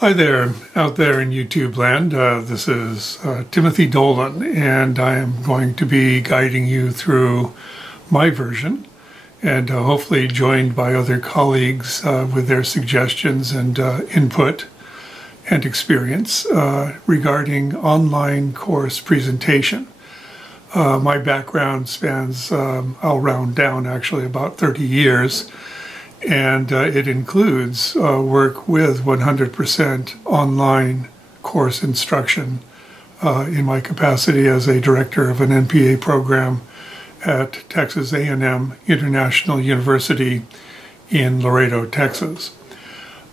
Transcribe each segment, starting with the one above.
Hi there, out there in YouTube land. This is Timothy Dolan, and I am going to be guiding you through my version, and hopefully joined by other colleagues with their suggestions and input and experience regarding online course presentation. My background spans, I'll round down actually, about 30 years. And it includes work with 100% online course instruction in my capacity as a director of an NPA program at Texas A&M International University in Laredo, Texas.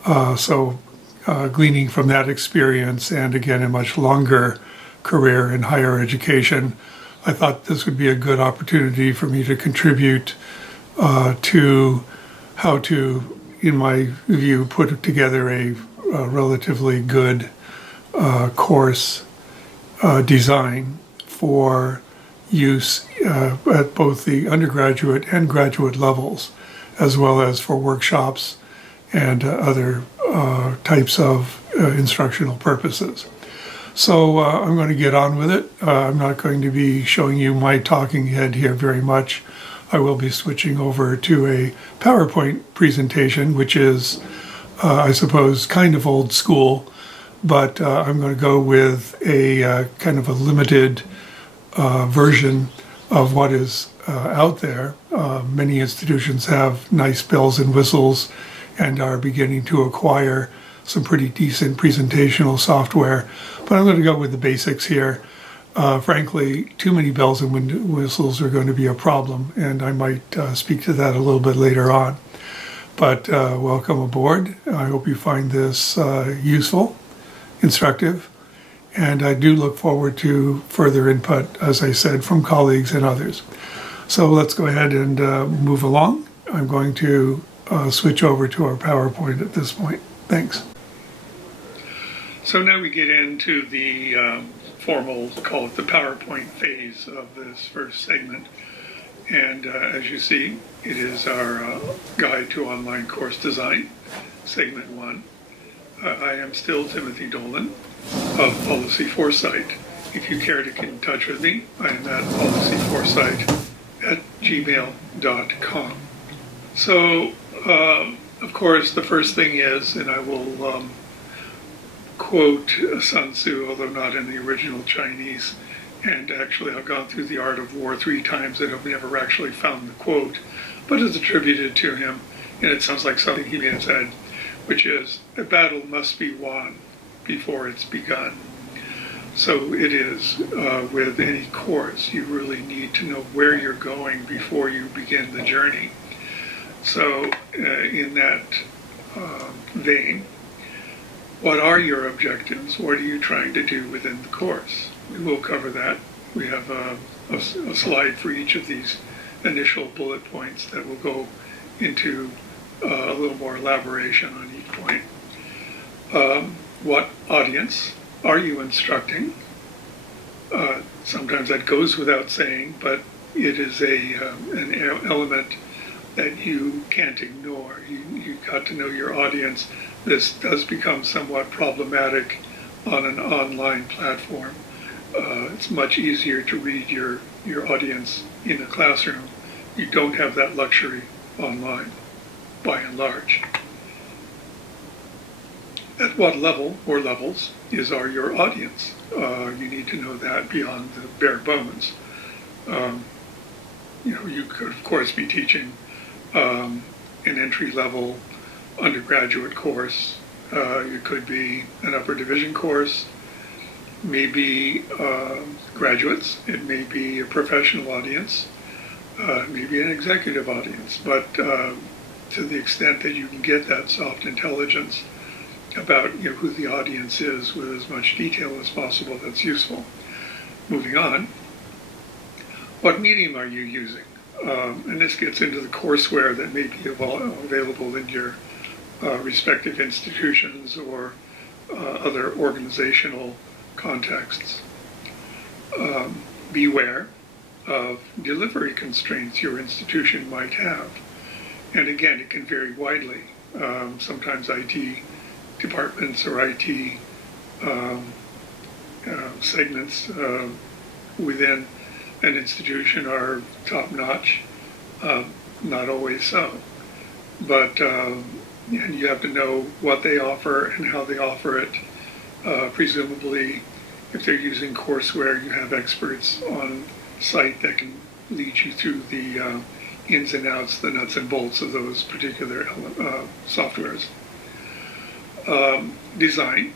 Gleaning from that experience and again a much longer career in higher education, I thought this would be a good opportunity for me to contribute to how to, in my view, put together a relatively good course design for use at both the undergraduate and graduate levels, as well as for workshops and other types of instructional purposes. So I'm going to get on with it. I'm not going to be showing you my talking head here very much. I will be switching over to a PowerPoint presentation, which is, I suppose, kind of old school, but I'm going to go with a kind of a limited version of what is out there. Many institutions have nice bells and whistles and are beginning to acquire some pretty decent presentational software, but I'm going to go with the basics here. Frankly, too many bells and whistles are going to be a problem, and I might speak to that a little bit later on. But welcome aboard. I hope you find this useful, instructive, and I do look forward to further input, as I said, from colleagues and others. So let's go ahead and move along. I'm going to switch over to our PowerPoint at this point. Thanks. So now we get into the formal, call it the PowerPoint phase of this first segment. And as you see, it is our Guide to Online Course Design, segment 1. I am still Timothy Dolan of Policy Foresight. If you care to get in touch with me, I am at policyforesight@gmail.com. So, of course, the first thing is, and I will quote Sun Tzu, although not in the original Chinese. And actually, I've gone through The Art of War 3 times and I've never actually found the quote, but it's attributed to him, and it sounds like something he may have said, which is, a battle must be won before it's begun. So it is with any course, you really need to know where you're going before you begin the journey. So in that vein, what are your objectives? What are you trying to do within the course? We will cover that. We have a slide for each of these initial bullet points that will go into a little more elaboration on each point. What audience are you instructing? Sometimes that goes without saying, but it is an element that you can't ignore. You've got to know your audience. This does become somewhat problematic on an online platform. It's much easier to read your audience in a classroom. You don't have that luxury online, by and large. At what level or levels are your audience? You need to know that beyond the bare bones. You could, of course, be teaching an entry-level undergraduate course. It could be an upper division course, maybe graduates, it may be a professional audience, maybe an executive audience, but to the extent that you can get that soft intelligence about who the audience is with as much detail as possible, that's useful. Moving on, what medium are you using? And this gets into the courseware that may be available in your respective institutions or other organizational contexts. Beware of delivery constraints your institution might have. And again, it can vary widely. Sometimes IT departments or IT um, segments within an institution are top-notch. Not always so, but and you have to know what they offer and how they offer it. Presumably, if they're using courseware, you have experts on site that can lead you through the ins and outs, the nuts and bolts of those particular softwares. Design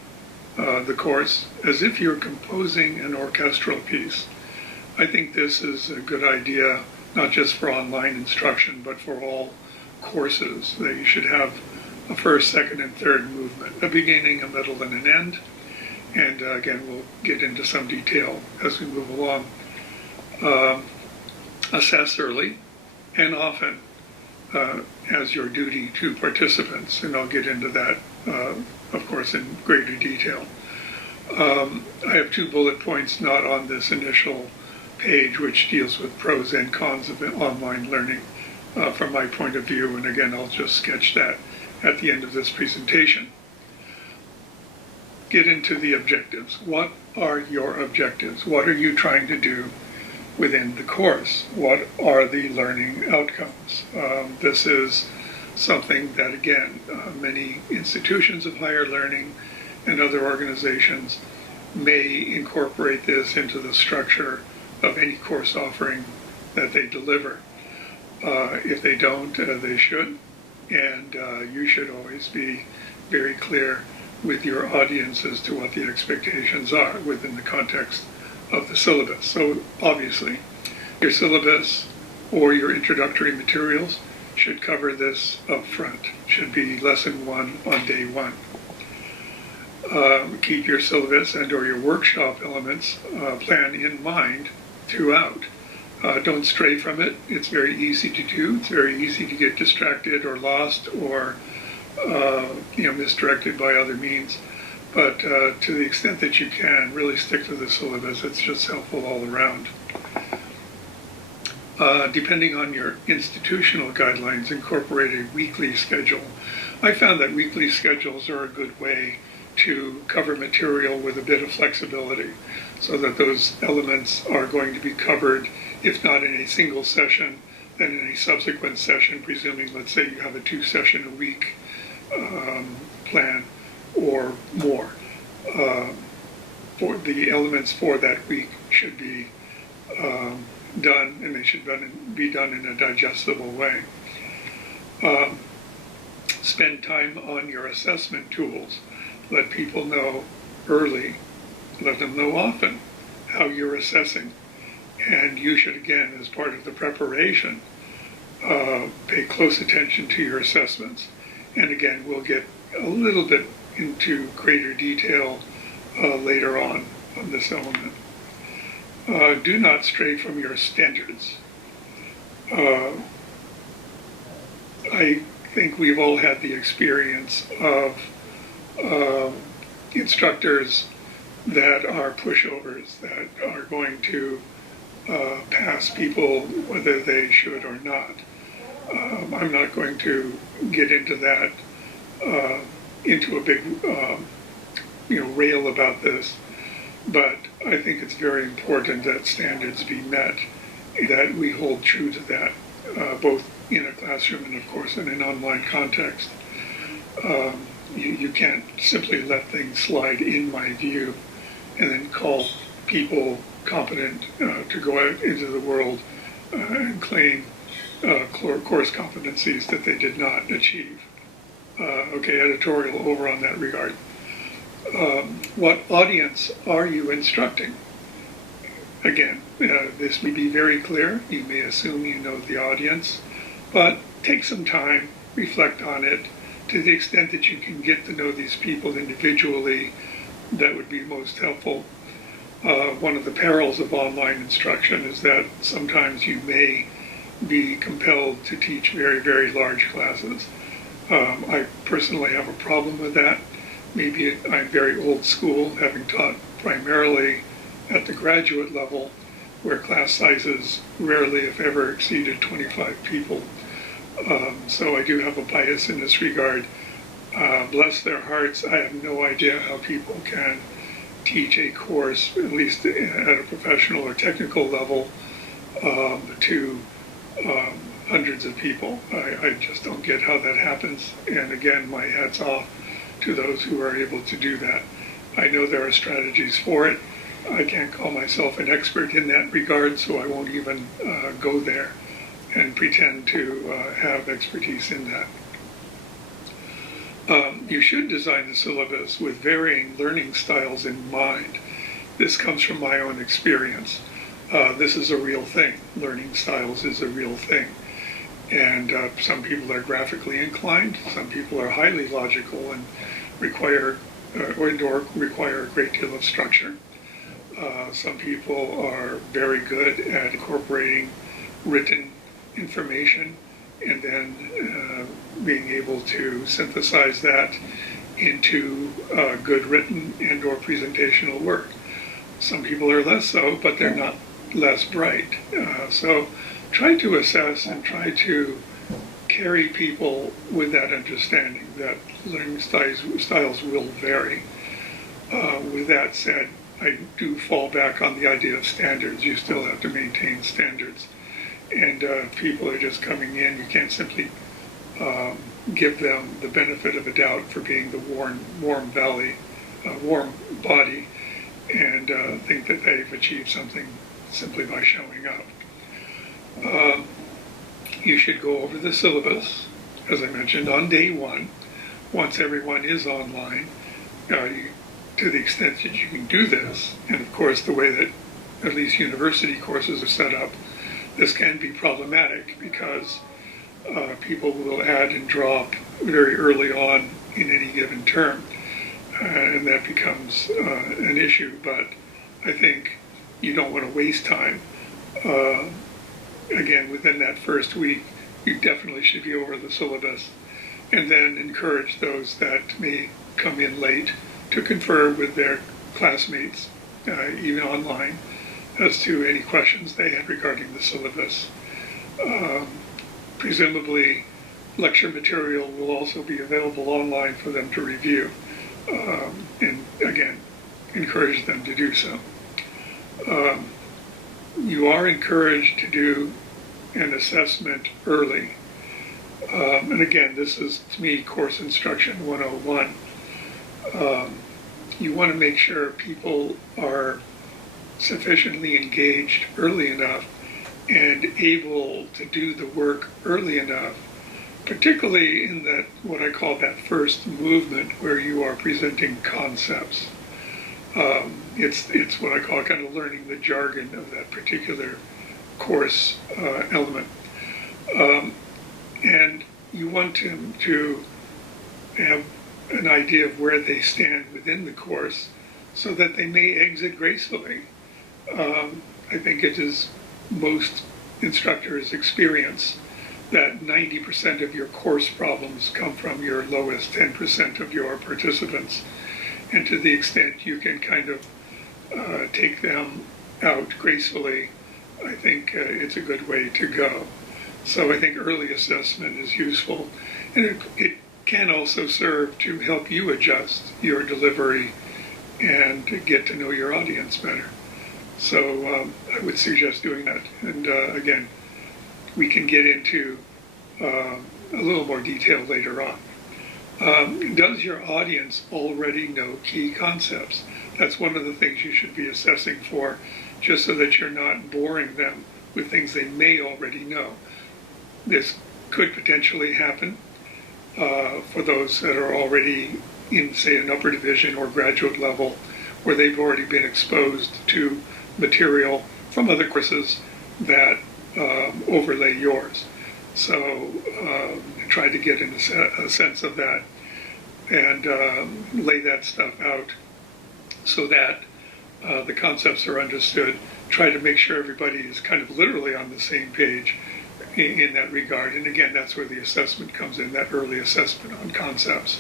the course as if you're composing an orchestral piece. I think this is a good idea, not just for online instruction, but for all courses, that you should have a first, second, and third movement, a beginning, a middle, and an end. And again, we'll get into some detail as we move along. Assess early and often as your duty to participants, and I'll get into that, of course, in greater detail. I have 2 bullet points not on this initial page, which deals with pros and cons of online learning from my point of view, and again, I'll just sketch that at the end of this presentation. Get into the objectives. What are your objectives? What are you trying to do within the course? What are the learning outcomes? This is something that, again, many institutions of higher learning and other organizations may incorporate this into the structure of any course offering that they deliver. If they don't, they should. And you should always be very clear with your audience as to what the expectations are within the context of the syllabus. So obviously, your syllabus or your introductory materials should cover this up front. Should be lesson 1 on day 1. Keep your syllabus and or your workshop elements plan in mind throughout. Don't stray from it. It's very easy to do. It's very easy to get distracted or lost or misdirected by other means. But to the extent that you can, really stick to the syllabus. It's just helpful all around. Depending on your institutional guidelines, incorporate a weekly schedule. I found that weekly schedules are a good way to cover material with a bit of flexibility, so that those elements are going to be covered, if not in a single session, then in a subsequent session, presuming, let's say, you have a 2-session a week plan or more. For the elements for that week should be done, and they should be done in a digestible way. Spend time on your assessment tools. Let people know early, let them know often how you're assessing. And you should, again, as part of the preparation, pay close attention to your assessments. And again, we'll get a little bit into greater detail later on this element. Do not stray from your standards. I think we've all had the experience of instructors that are pushovers, that are going to pass people whether they should or not. I'm not going to get into that, into a big rail about this, but I think it's very important that standards be met, that we hold true to that, both in a classroom and, of course, in an online context. You can't simply let things slide, in my view, and then call people competent to go out into the world and claim course competencies that they did not achieve. Editorial over on that regard. What audience are you instructing? Again, this may be very clear. You may assume you know the audience, but take some time, reflect on it. To the extent that you can get to know these people individually, that would be most helpful. One of the perils of online instruction is that sometimes you may be compelled to teach very, very large classes. I personally have a problem with that. Maybe I'm very old school, having taught primarily at the graduate level, where class sizes rarely, if ever, exceeded 25 people. So I do have a bias in this regard. Bless their hearts, I have no idea how people can teach a course, at least at a professional or technical level, to hundreds of people. I just don't get how that happens. And again, my hat's off to those who are able to do that. I know there are strategies for it. I can't call myself an expert in that regard, so I won't even go there and pretend to have expertise in that. You should design the syllabus with varying learning styles in mind. This comes from my own experience. This is a real thing. Learning styles is a real thing. And some people are graphically inclined, some people are highly logical and require or require a great deal of structure. Some people are very good at incorporating written information and then being able to synthesize that into good written and or presentational work. Some people are less so, but they're not less bright. So try to assess and try to carry people with that understanding that learning styles will vary. With that said, I do fall back on the idea of standards. You still have to maintain standards. And if people are just coming in, you can't simply give them the benefit of a doubt for being the warm body and think that they've achieved something simply by showing up. You should go over the syllabus, as I mentioned, on day one, once everyone is online, to the extent that you can do this. And of course, the way that at least university courses are set up, this can be problematic because people will add and drop very early on in any given term, and that becomes an issue. But I think you don't want to waste time. Again, within that first week, you definitely should be over the syllabus, and then encourage those that may come in late to confer with their classmates, even online, as to any questions they had regarding the syllabus. Presumably, lecture material will also be available online for them to review, and again, encourage them to do so. You are encouraged to do an assessment early. And again, this is, to me, course instruction 101. You want to make sure people are sufficiently engaged early enough and able to do the work early enough, particularly in that, what I call that first movement where you are presenting concepts. It's what I call kind of learning the jargon of that particular course element. And you want to have an idea of where they stand within the course so that they may exit gracefully. I think it is most instructors' experience that 90% of your course problems come from your lowest 10% of your participants. And to the extent you can kind of take them out gracefully, I think it's a good way to go. So I think early assessment is useful. And it can also serve to help you adjust your delivery and to get to know your audience better. So I would suggest doing that. And again, we can get into a little more detail later on. Does your audience already know key concepts? That's one of the things you should be assessing for, just so that you're not boring them with things they may already know. This could potentially happen for those that are already in, say, an upper division or graduate level, where they've already been exposed to material from other courses that overlay yours. So try to get in a sense of that and lay that stuff out so that the concepts are understood. Try to make sure everybody is kind of literally on the same page in that regard. And again, that's where the assessment comes in, that early assessment on concepts.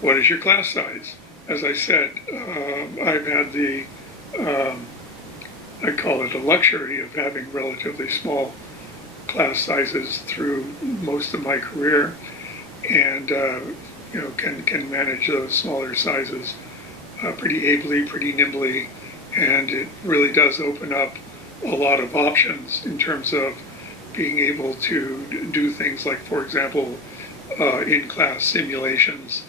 What is your class size? As I said, I've had the, I call it a luxury of having relatively small class sizes through most of my career, and can manage those smaller sizes pretty ably, pretty nimbly, and it really does open up a lot of options in terms of being able to do things like, for example, in-class simulations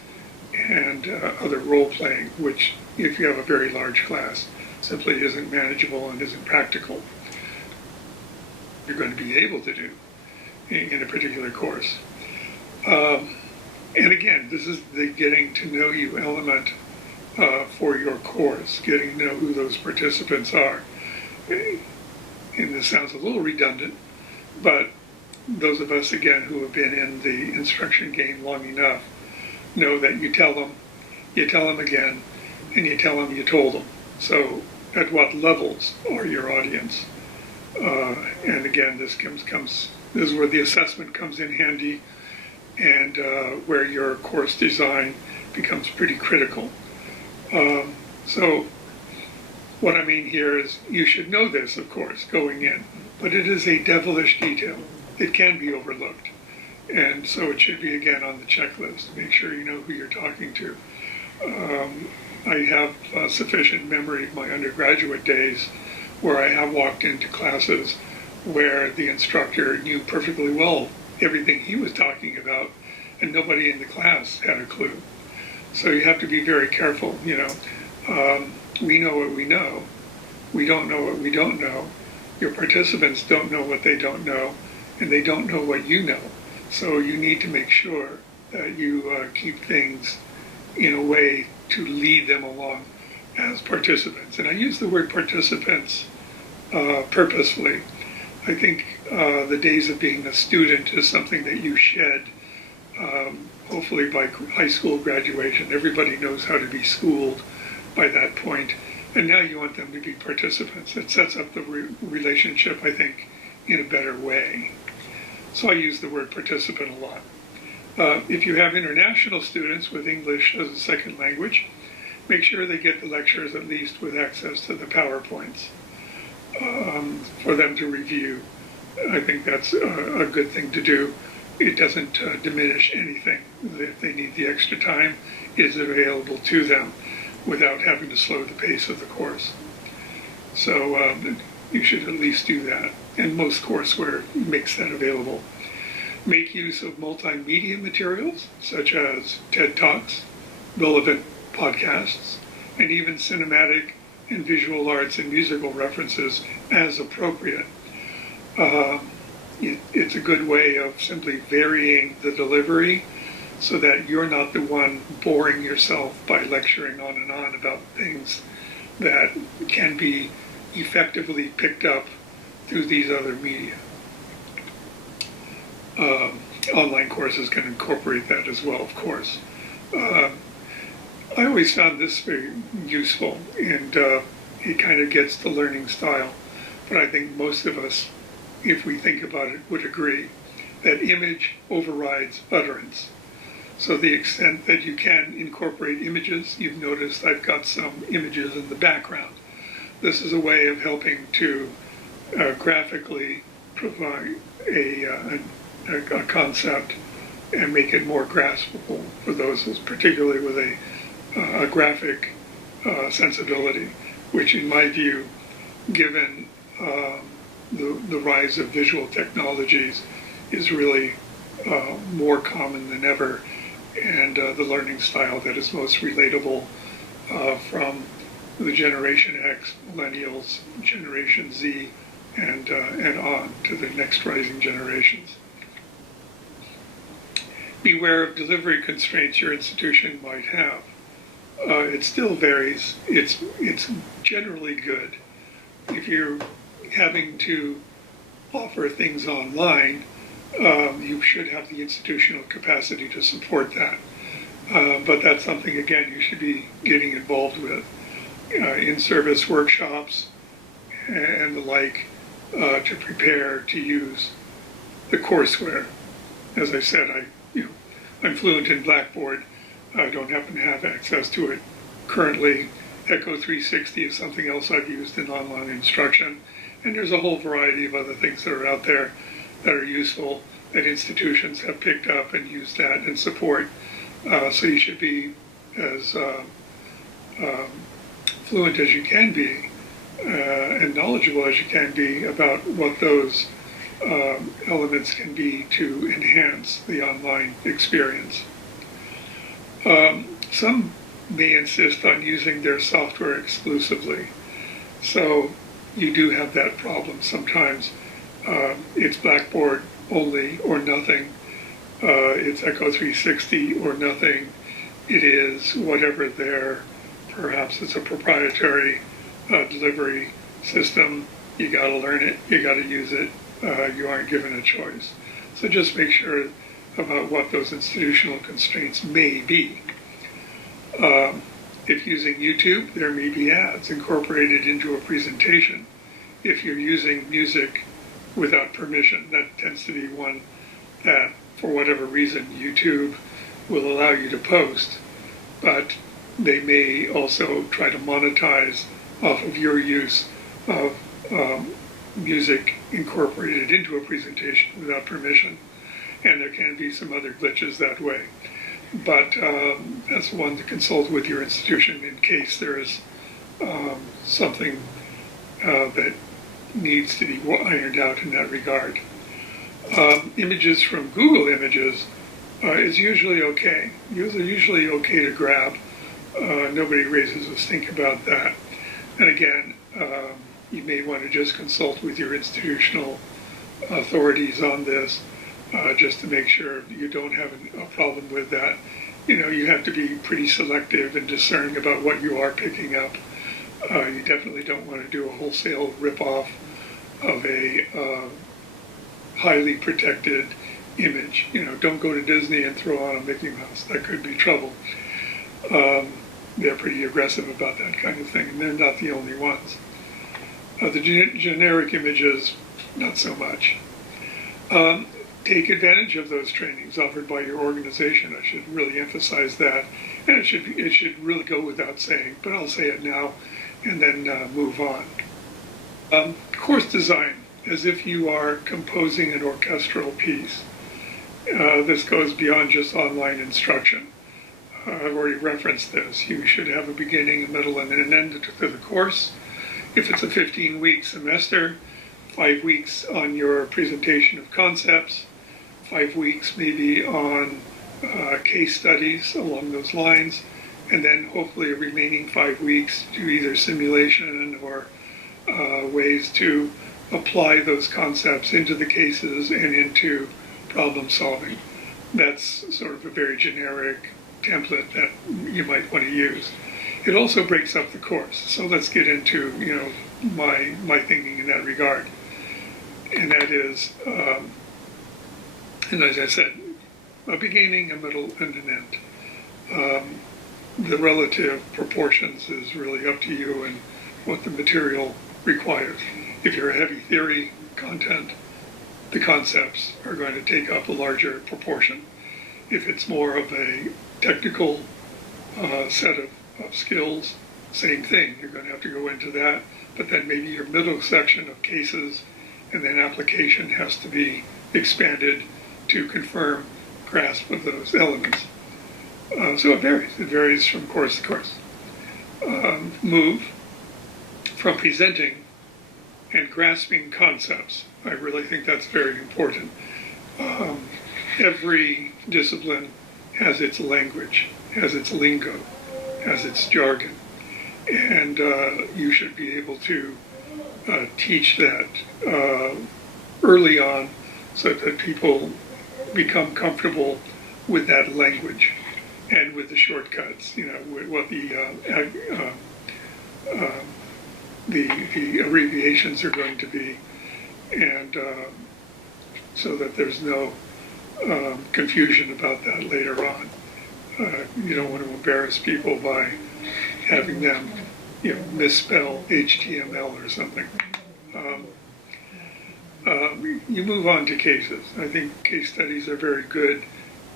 and other role-playing, which, if you have a very large class, simply isn't manageable and isn't practical. You're going to be able to do in a particular course. And again, this is the getting to know you element for your course, getting to know who those participants are. And this sounds a little redundant, but those of us, again, who have been in the instruction game long enough know that you tell them again, and you tell them you told them. So at what levels are your audience? And again, this is where the assessment comes in handy, and where your course design becomes pretty critical. So what I mean here is you should know this, of course, going in, but it is a devilish detail. It can be overlooked. And so it should be, again, on the checklist. Make sure you know who you're talking to. I have sufficient memory of my undergraduate days where I have walked into classes where the instructor knew perfectly well everything he was talking about, and nobody in the class had a clue. So you have to be very careful, We know what we know. We don't know what we don't know. Your participants don't know what they don't know, and they don't know what you know. So you need to make sure that you keep things in a way to lead them along as participants. And I use the word participants purposefully. I think the days of being a student is something that you shed, hopefully by high school graduation. Everybody knows how to be schooled by that point, and now you want them to be participants. It sets up the relationship, I think, in a better way. So I use the word participant a lot. If you have international students with English as a second language, make sure they get the lectures at least with access to the PowerPoints for them to review. I think that's a good thing to do. It doesn't diminish anything. If they need the extra time, it is available to them without having to slow the pace of the course. So you should at least do that. And most courseware makes that available. Make use of multimedia materials, such as TED Talks, relevant podcasts, and even cinematic and visual arts and musical references as appropriate. It's a good way of simply varying the delivery so that you're not the one boring yourself by lecturing on and on about things that can be effectively picked up through these other media. Online courses can incorporate that as well, of course. I always found this very useful, and it kind of gets the learning style. But I think most of us, if we think about it, would agree that image overrides utterance. So the extent that you can incorporate images, you've noticed I've got some images in the background. This is a way of helping to graphically provide a concept and make it more graspable for those, particularly with a graphic sensibility, which in my view, given the rise of visual technologies, is really more common than ever, and the learning style that is most relatable from the Generation X, Millennials, Generation Z, and on to the next rising generations. Beware of delivery constraints your institution might have. It still varies. It's generally good. If you're having to offer things online, you should have the institutional capacity to support that. But that's something, again, you should be getting involved with. In-service workshops and the like to prepare to use the courseware. As I said, I'm fluent in Blackboard. I don't happen to have access to it currently. Echo 360 is something else I've used in online instruction. And there's a whole variety of other things that are out there that are useful, that institutions have picked up and used that and support. So you should be as fluent as you can be and knowledgeable as you can be about what those elements can be to enhance the online experience. Some may insist on using their software exclusively. So you do have that problem. Sometimes it's Blackboard only or nothing. It's Echo 360 or nothing. It is whatever their, perhaps it's a proprietary delivery system. You got to learn it. You got to use it. You aren't given a choice. So just make sure about what those institutional constraints may be. If using YouTube, there may be ads incorporated into a presentation. If you're using music without permission, that tends to be one that, for whatever reason, YouTube will allow you to post, but they may also try to monetize off of your use of music incorporated into a presentation without permission, and there can be some other glitches that way. But that's one to consult with your institution in case there is something that needs to be ironed out in that regard. Images from Google Images is usually okay. Usually okay to grab. Nobody raises a stink about that. And again, you may want to just consult with your institutional authorities on this, just to make sure you don't have a problem with that. You know, you have to be pretty selective and discerning about what you are picking up. You definitely don't want to do a wholesale rip-off of a highly protected image. You know, don't go to Disney and throw on a Mickey Mouse. That could be trouble. They're pretty aggressive about that kind of thing, and they're not the only ones. The generic images, not so much. Take advantage of those trainings offered by your organization. I should really emphasize that, and it should really go without saying, but I'll say it now and then move on. Course design, as if you are composing an orchestral piece. This goes beyond just online instruction. I've already referenced this. You should have a beginning, a middle, and an end to the course. If it's a 15-week semester, 5 weeks on your presentation of concepts, 5 weeks maybe on case studies along those lines, and then hopefully a remaining 5 weeks to either simulation or ways to apply those concepts into the cases and into problem solving. That's sort of a very generic template that you might want to use. It also breaks up the course. So let's get into, you know, my thinking in that regard. And that is, and as I said, a beginning, a middle, and an end. The relative proportions is really up to you and what the material requires. If you're a heavy theory content, the concepts are going to take up a larger proportion. If it's more of a technical set of skills, same thing. You're going to have to go into that, but then maybe your middle section of cases and then application has to be expanded to confirm grasp of those elements. So it varies. It varies from course to course. Move from presenting and grasping concepts. I really think that's very important. Every discipline has its language, has its lingo, has its jargon, and you should be able to teach that early on so that people become comfortable with that language and with the shortcuts, you know, with what the abbreviations are going to be, and so that there's no confusion about that later on. You don't want to embarrass people by having them, you know, misspell HTML or something. You move on to cases. I think case studies are very good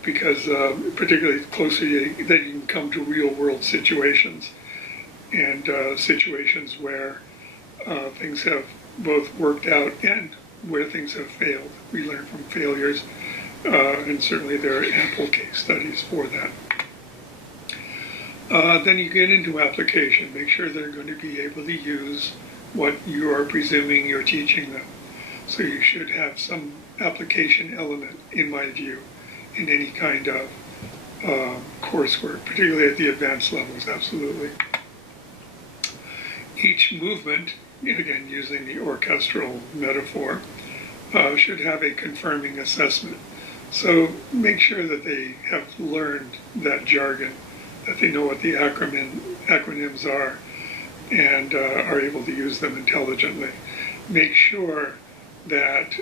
because particularly closer that you can come to real world situations and situations where things have both worked out and where things have failed. We learn from failures, and certainly there are ample case studies for that. Then you get into application. Make sure they're going to be able to use what you are presuming you're teaching them. So you should have some application element, in my view, in any kind of coursework, particularly at the advanced levels, absolutely. Each movement, again using the orchestral metaphor, should have a confirming assessment. So make sure that they have learned that jargon, that they know what the acronyms are, and are able to use them intelligently. Make sure that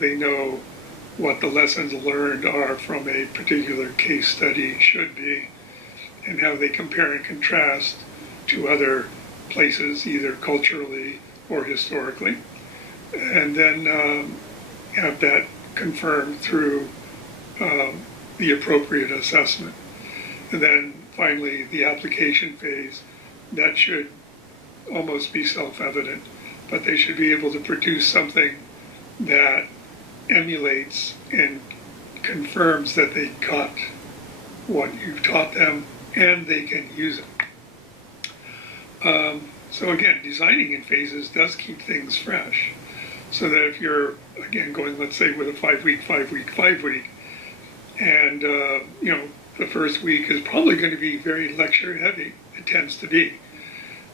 they know what the lessons learned are from a particular case study should be, and how they compare and contrast to other places, either culturally or historically, and then have that confirmed through the appropriate assessment. And then finally, the application phase, that should almost be self-evident, but they should be able to produce something that emulates and confirms that they got what you taught them and they can use it. So again, designing in phases does keep things fresh. So that if you're, again, going, let's say, with a 5-week, 5-week, 5-week, and the first week is probably going to be very lecture heavy. It tends to be.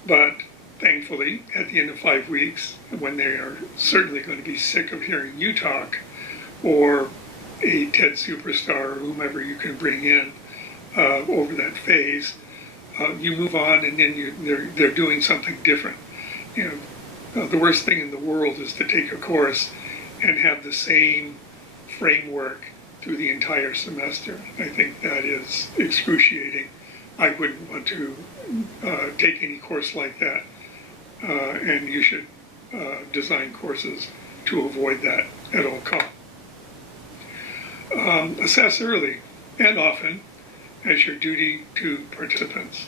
But thankfully, at the end of 5 weeks, when they are certainly going to be sick of hearing you talk, or a TED superstar or whomever you can bring in over that phase, you move on, and then they're doing something different. The worst thing in the world is to take a course and have the same framework through the entire semester. I think that is excruciating. I wouldn't want to take any course like that, and you should design courses to avoid that at all costs. Assess early and often as your duty to participants.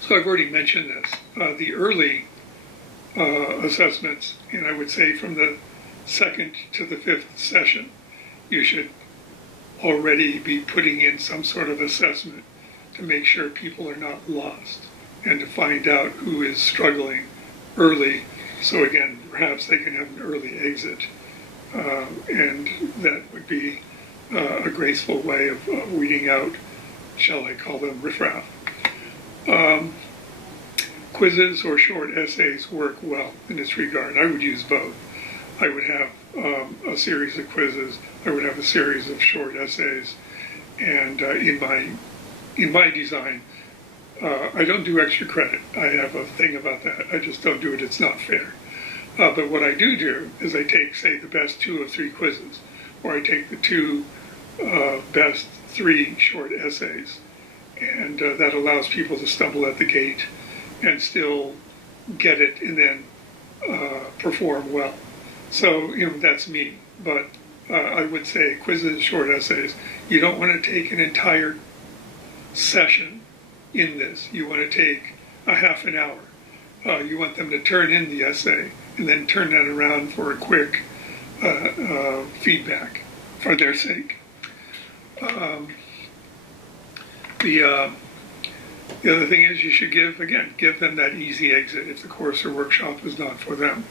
So I've already mentioned this. The early assessments, and I would say from the 2nd to the 5th session, you should already be putting in some sort of assessment to make sure people are not lost and to find out who is struggling early. So again, perhaps they can have an early exit. And that would be a graceful way of weeding out, shall I call them, riffraff. Quizzes or short essays work well in this regard. I would use both. I would have a series of quizzes. I would have a series of short essays. And in my design, I don't do extra credit. I have a thing about that. I just don't do it. It's not fair. But what I do is I take, say, the best 2 of 3 quizzes, or I take the 2 best 3 short essays, and that allows people to stumble at the gate and still get it and then perform well. So, that's me. But I would say quizzes, short essays, you don't want to take an entire session in this. You want to take a half an hour. You want them to turn in the essay and then turn that around for a quick feedback for their sake. The other thing is you should give them that easy exit if the course or workshop is not for them.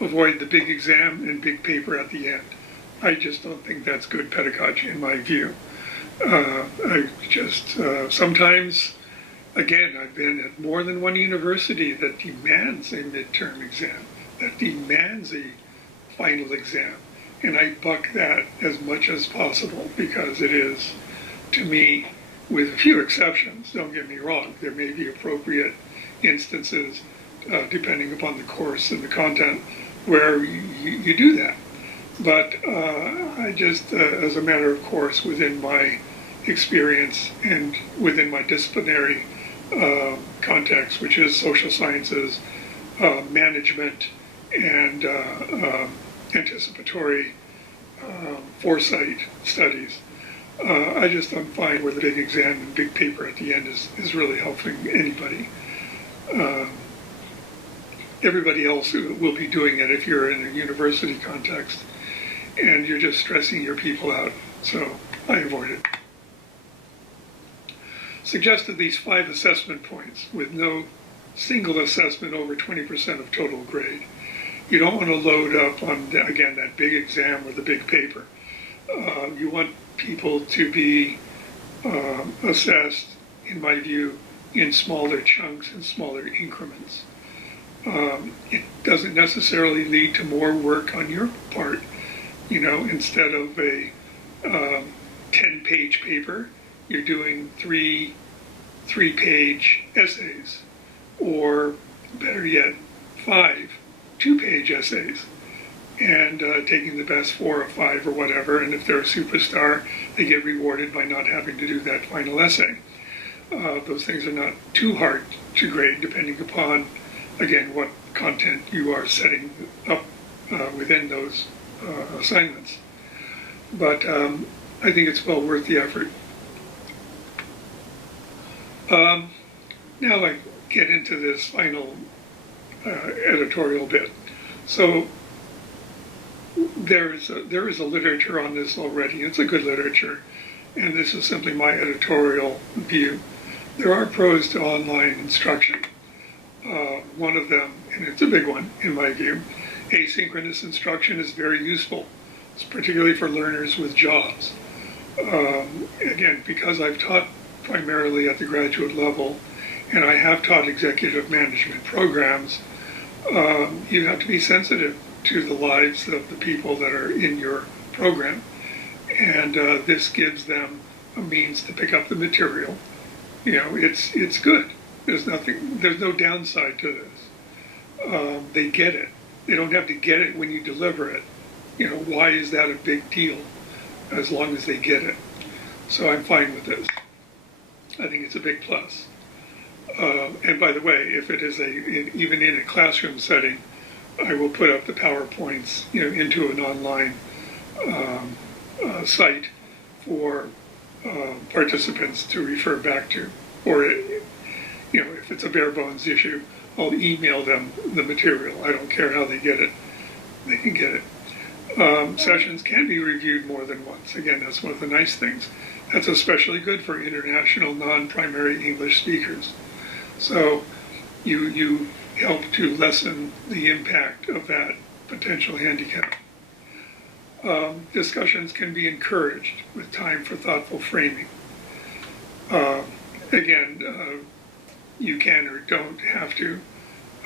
Avoid the big exam and big paper at the end. I just don't think that's good pedagogy in my view. Sometimes, again, I've been at more than one university that demands a midterm exam, that demands a final exam. And I buck that as much as possible because it is, to me, with a few exceptions, don't get me wrong, there may be appropriate instances, depending upon the course and the content, where you do that. But I just, as a matter of course, within my experience and within my disciplinary context, which is social sciences, management, and anticipatory foresight studies, I'm fine with a big exam and big paper at the end is really helping anybody. everybody else will be doing it if you're in a university context, and you're just stressing your people out. So I avoid it. Suggested these 5 assessment points with no single assessment over 20% of total grade. You don't want to load up on, again, that big exam or the big paper. You want people to be assessed, in my view, in smaller chunks and smaller increments. It doesn't necessarily lead to more work on your part. You know, instead of a 10-page paper, you're doing three-page essays, or better yet, 5 2-page essays, and taking the best 4 or 5 or whatever. And if they're a superstar, they get rewarded by not having to do that final essay. Those things are not too hard to grade, depending upon, again, what content you are setting up within those assignments. But I think it's well worth the effort. Now I get into this final editorial bit. So there is a literature on this already. It's a good literature, and this is simply my editorial view. There are pros to online instruction. One of them, and it's a big one in my view, asynchronous instruction is very useful. It's particularly for learners with jobs. Again, because I've taught primarily at the graduate level, and I have taught executive management programs, you have to be sensitive to the lives of the people that are in your program. And this gives them a means to pick up the material. You know, it's good. There's no downside to this. They get it. They don't have to get it when you deliver it. You know, why is that a big deal? As long as they get it. So I'm fine with this. I think it's a big plus. And by the way, if it is even in a classroom setting, I will put up the PowerPoints, you know, into an online site for participants to refer back to. Or, you know, if it's a bare bones issue, I'll email them the material. I don't care how they get it. They can get it. Sessions can be reviewed more than once. Again, that's one of the nice things. That's especially good for international non-primary English speakers. So you help to lessen the impact of that potential handicap. Discussions can be encouraged with time for thoughtful framing. Again, you can or don't have to.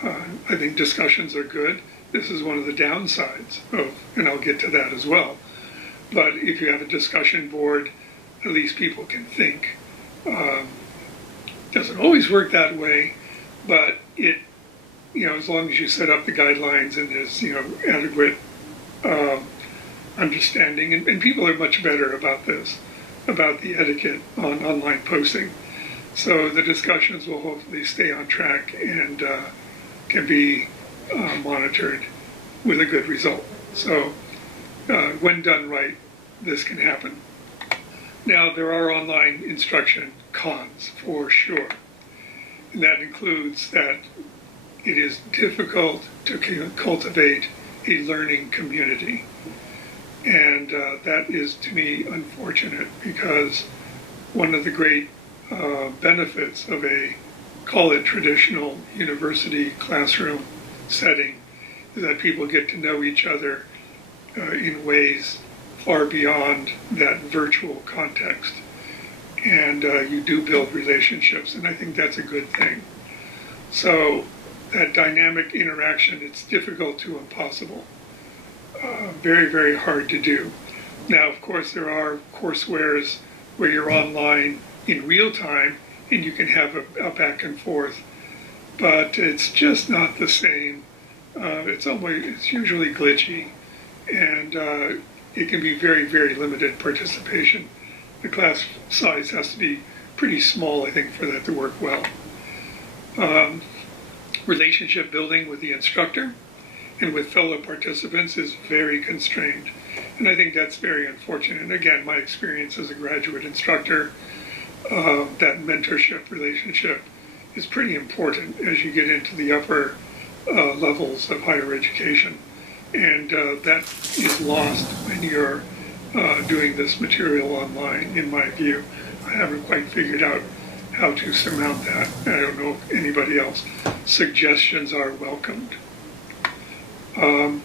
I think discussions are good. This is one of the downsides of, and I'll get to that as well. But if you have a discussion board, at least people can think. Doesn't always work that way, but it, you know, as long as you set up the guidelines and there's, you know, adequate understanding, and people are much better about this, about the etiquette on online posting. So the discussions will hopefully stay on track and can be monitored with a good result. So when done right, this can happen. Now, there are online instruction cons for sure. And that includes that it is difficult to cultivate a learning community. And that is, to me, unfortunate, because one of the great benefits of a, call it traditional university classroom setting, is that people get to know each other in ways far beyond that virtual context. And you do build relationships, and I think that's a good thing. So that dynamic interaction, it's difficult to impossible. Very, very hard to do. Now, of course, there are courseware where you're online in real time and you can have a back and forth, but it's just not the same. It's usually glitchy, and it can be very, very limited participation. The class size has to be pretty small, I think, for that to work well. Relationship building with the instructor and with fellow participants is very constrained. And I think that's very unfortunate. And again, my experience as a graduate instructor, that mentorship relationship is pretty important as you get into the upper levels of higher education. And that is lost when you're doing this material online, in my view. I haven't quite figured out how to surmount that. I don't know if anybody else. Suggestions are welcomed. And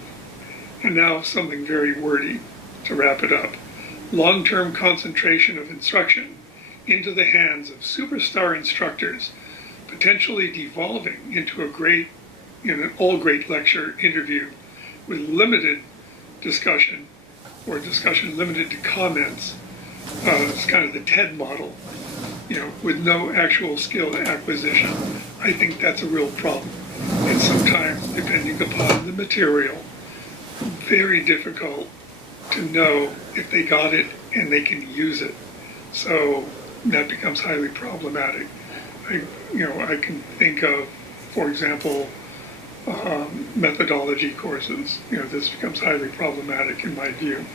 now something very wordy to wrap it up. Long-term concentration of instruction into the hands of superstar instructors, potentially devolving into an all-great lecture interview with limited discussion, or discussion limited to comments. It's kind of the TED model, with no actual skill acquisition. I think that's a real problem. And sometimes, depending upon the material, very difficult to know if they got it and they can use it. So that becomes highly problematic. I can think of, for example, methodology courses. This becomes highly problematic in my view.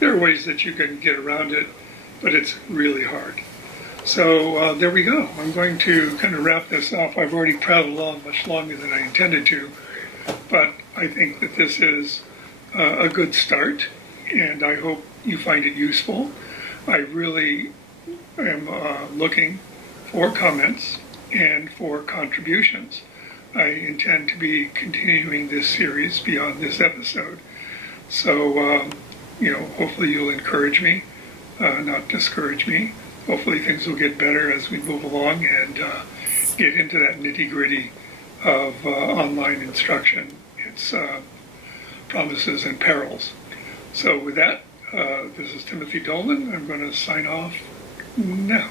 There are ways that you can get around it, but it's really hard. So there we go. I'm going to kind of wrap this up. I've already prattled on much longer than I intended to, but I think that this is a good start, and I hope you find it useful. I really am looking for comments and for contributions. I intend to be continuing this series beyond this episode. So, hopefully you'll encourage me, not discourage me. Hopefully things will get better as we move along and get into that nitty-gritty of online instruction, its promises and perils. So with that, this is Timothy Dolman. I'm going to sign off now.